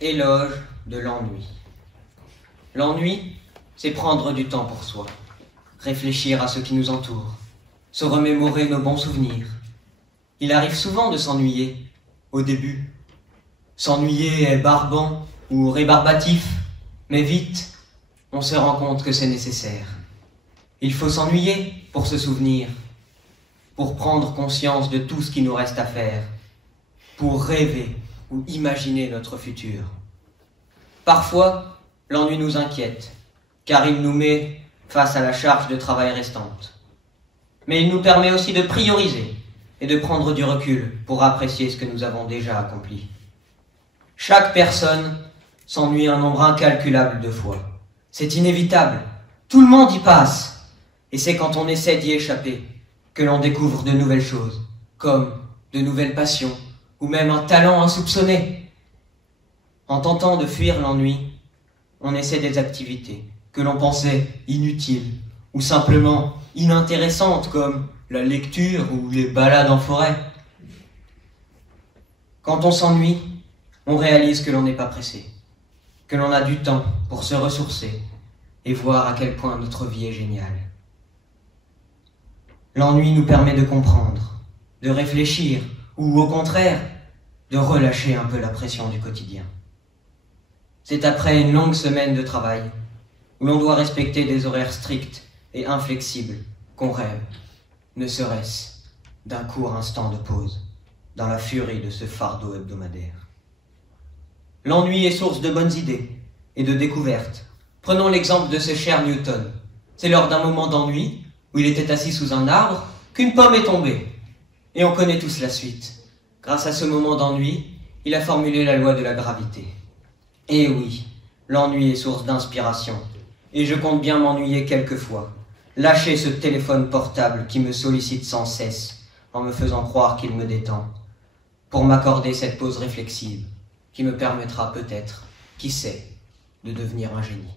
Éloge de l'ennui. L'ennui, c'est prendre du temps pour soi, réfléchir à ce qui nous entoure, se remémorer nos bons souvenirs. Il arrive souvent de s'ennuyer, au début. S'ennuyer est barbant ou rébarbatif, mais vite, on se rend compte que c'est nécessaire. Il faut s'ennuyer pour se souvenir, pour prendre conscience de tout ce qui nous reste à faire, pour rêver ou imaginer notre futur. Parfois, l'ennui nous inquiète, car il nous met face à la charge de travail restante. Mais il nous permet aussi de prioriser et de prendre du recul pour apprécier ce que nous avons déjà accompli. Chaque personne s'ennuie un nombre incalculable de fois. C'est inévitable, tout le monde y passe. Et c'est quand on essaie d'y échapper que l'on découvre de nouvelles choses, comme de nouvelles passions, ou même un talent insoupçonné. En tentant de fuir l'ennui, on essaie des activités que l'on pensait inutiles ou simplement inintéressantes comme la lecture ou les balades en forêt. Quand on s'ennuie, on réalise que l'on n'est pas pressé, que l'on a du temps pour se ressourcer et voir à quel point notre vie est géniale. L'ennui nous permet de comprendre, de réfléchir ou au contraire, de relâcher un peu la pression du quotidien. C'est après une longue semaine de travail, où l'on doit respecter des horaires stricts et inflexibles, qu'on rêve, ne serait-ce d'un court instant de pause, dans la furie de ce fardeau hebdomadaire. L'ennui est source de bonnes idées et de découvertes. Prenons l'exemple de ce cher Newton. C'est lors d'un moment d'ennui, où il était assis sous un arbre, qu'une pomme est tombée. Et on connaît tous la suite. Grâce à ce moment d'ennui, il a formulé la loi de la gravité. Et oui, l'ennui est source d'inspiration. Et je compte bien m'ennuyer quelquefois. Lâcher ce téléphone portable qui me sollicite sans cesse, en me faisant croire qu'il me détend, pour m'accorder cette pause réflexive, qui me permettra peut-être, qui sait, de devenir un génie.